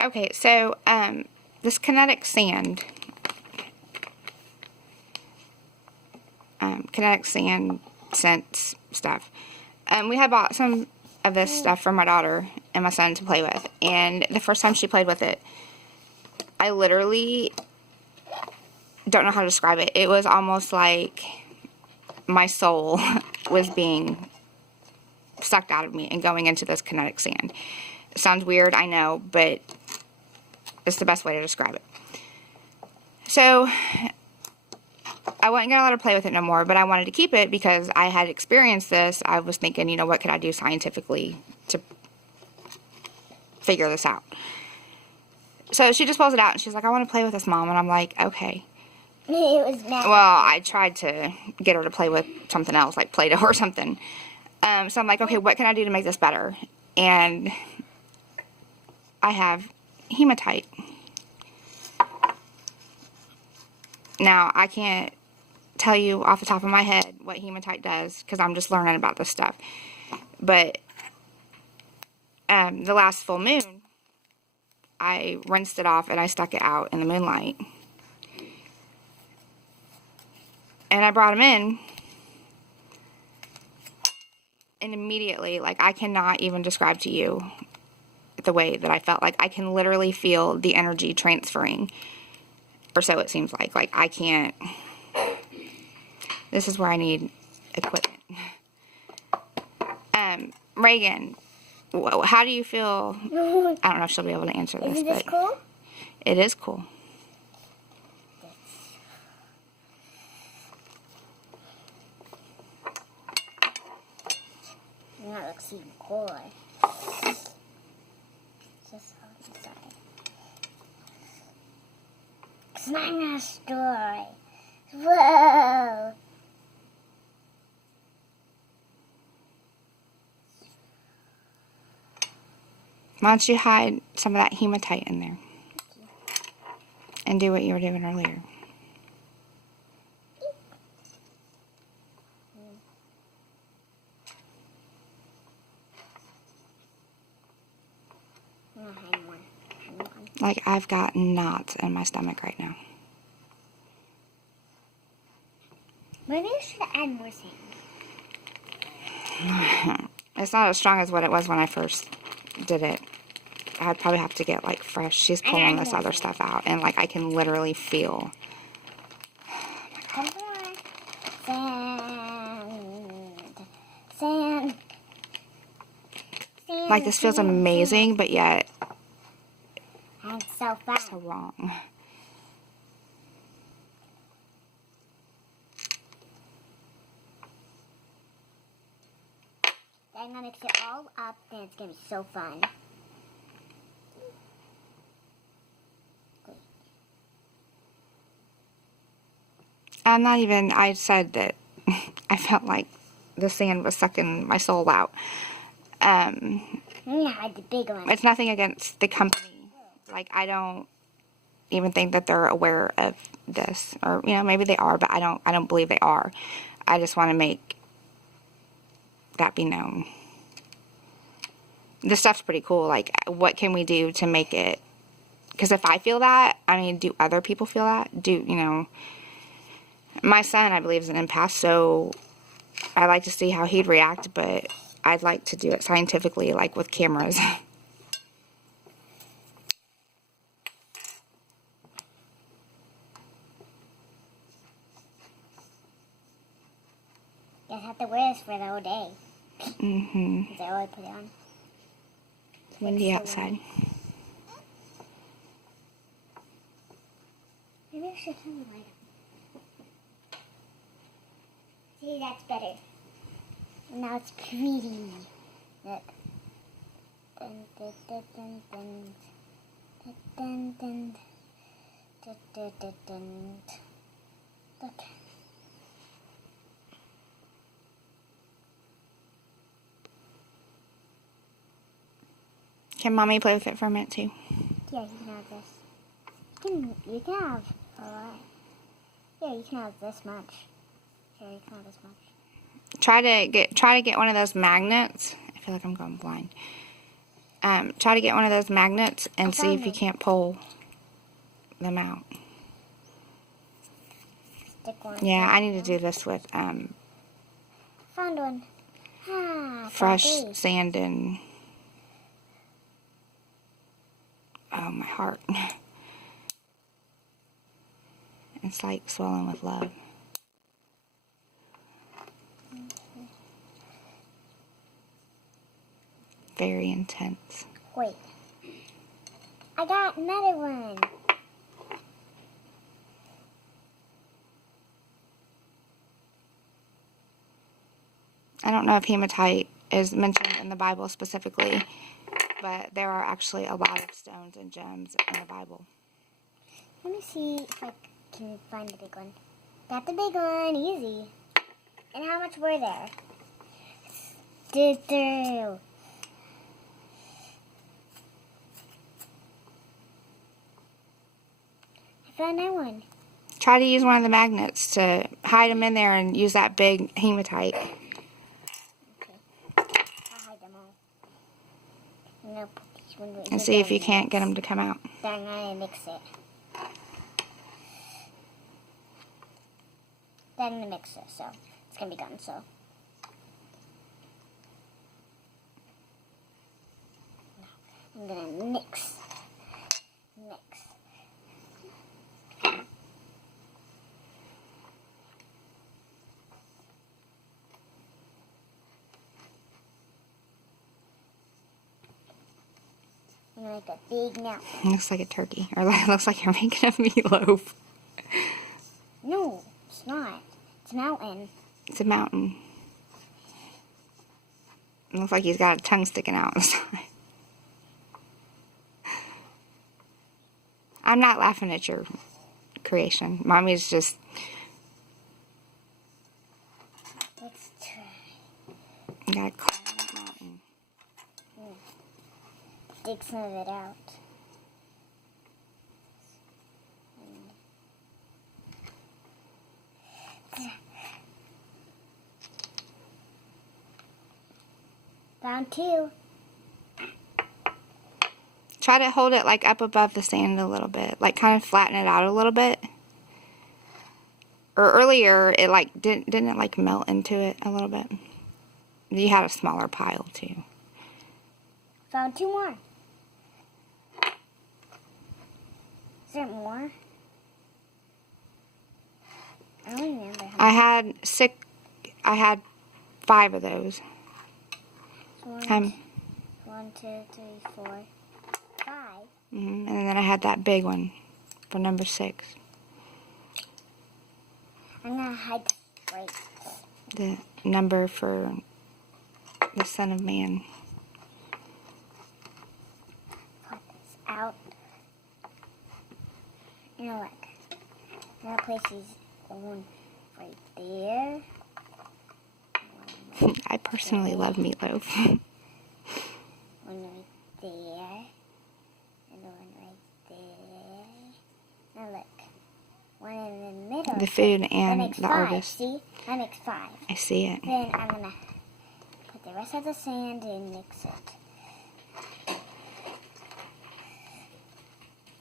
Okay, so, this Kinetic sand, Kinetic sand scents stuff. We had bought some of this stuff for my daughter and my son to play with, and the first time she played with it, I literally don't know how to describe it. It was almost like my soul was being sucked out of me and going into this Kinetic sand. It sounds weird, I know, but it's the best way to describe it. So, I wasn't going to let her play with it no more, but I wanted to keep it because I had experienced this. I was thinking, you know, what could I do scientifically to figure this out? So, she just pulls it out, and she's like, I want to play with this, Mom. And I'm like, okay. It was mad. Well, I tried to get her to play with something else, like Play-Doh or something. So I'm like, okay, what can I do to make this better? And I have hematite. Now, I can't tell you off the top of my head what hematite does, because I'm just learning about this stuff. But the last full moon, I rinsed it off and I stuck it out in the moonlight. And I brought them in, and immediately, like, I cannot even describe to you the way that I felt. Like, I can literally feel the energy transferring, or so it seems like. Like, I can't, this is where I need equipment. Reagan, how do you feel? I don't know if she'll be able to answer this. Isn't this but cool? It is cool. That looks even cooler. Just all inside. It's not a story. Whoa! Why don't you hide some of that hematite in there? And do what you were doing earlier. Like, I've got knots in my stomach right now. Maybe I should add more sand. It's not as strong as what it was when I first did it. I'd probably have to get, like, fresh. She's pulling this other stuff out, and, like, I can literally feel. Come on. Sand. Like, this feels amazing, but yet And so fun. so wrong. I'm gonna mix it all up, then it's gonna be so fun. I'm not even, I said that I felt like the sand was sucking my soul out. I'm gonna hide the big one. It's nothing against the company. Like, I don't even think that they're aware of this. Or, you know, maybe they are, but I don't believe they are. I just want to make that be known. This stuff's pretty cool. Like, what can we do to make it? Because if I feel that, I mean, do other people feel that? Do, you know, my son, I believe, is an empath, so I like to see how he'd react, but I'd like to do it scientifically, like with cameras. You guys have to wear this for the whole day. Mm-hmm. Because I always put it on. It's windy outside. Maybe I should turn the light on. See, that's better. Now it's pretty. Look. Dun, dun, dun, dun, dun. Dun, dun, dun. Dun, dun, dun, dun. Look. Can Mommy play with it for a minute, too? Yeah, you can have this. You can have a lot. Yeah, you can have this much. Yeah, you can have this much. Try to get one of those magnets. I feel like I'm going blind. try to get one of those magnets and see if you them. can't pull them out. Stick one. Yeah, I need to do this with Found one. fresh found three. sand and... Oh, my heart. It's like swelling with love. Very intense. Wait. I got another one. I don't know if hematite is mentioned in the Bible specifically, but there are actually a lot of stones and gems in the Bible. Let me see if I can find the big one. Got the big one. Easy. And how much were there? Through. I found that one. Try to use one of the magnets to hide them in there and use that big hematite. Okay. I'll hide them all. I'm gonna put these one right And here see if down you in can't the get them to come out. mix. Then I'm gonna mix it. Then in the mixer, so it's gonna be done. So I'm gonna mix. I'm gonna make a big now. It looks like a turkey, or it looks like you're making a meatloaf. No, it's not. It's a mountain. It's a mountain. It looks like he's got a tongue sticking out on the side. I'm not laughing at your creation. Mommy's just... Let's try. You gotta climb that mountain. Dig some of it out. Found two. Try to hold it like up above the sand a little bit. Like kind of flatten it out a little bit. Or earlier, it like didn't it like melt into it a little bit? You had a smaller pile too. Found two more. Is there more? I don't remember how I had 5 of those. One, 2, 3, 4, 5. And then I had that big one for number 6. I'm gonna hide the right. The number for the Son of Man. Put this out. You know what? I'm gonna place these one right there. I personally love meatloaf. One right there. And one right there. Now look. One in the middle. The food That and makes the 5. artist. See? That makes 5. I see it. Then I'm gonna put the rest of the sand and mix it.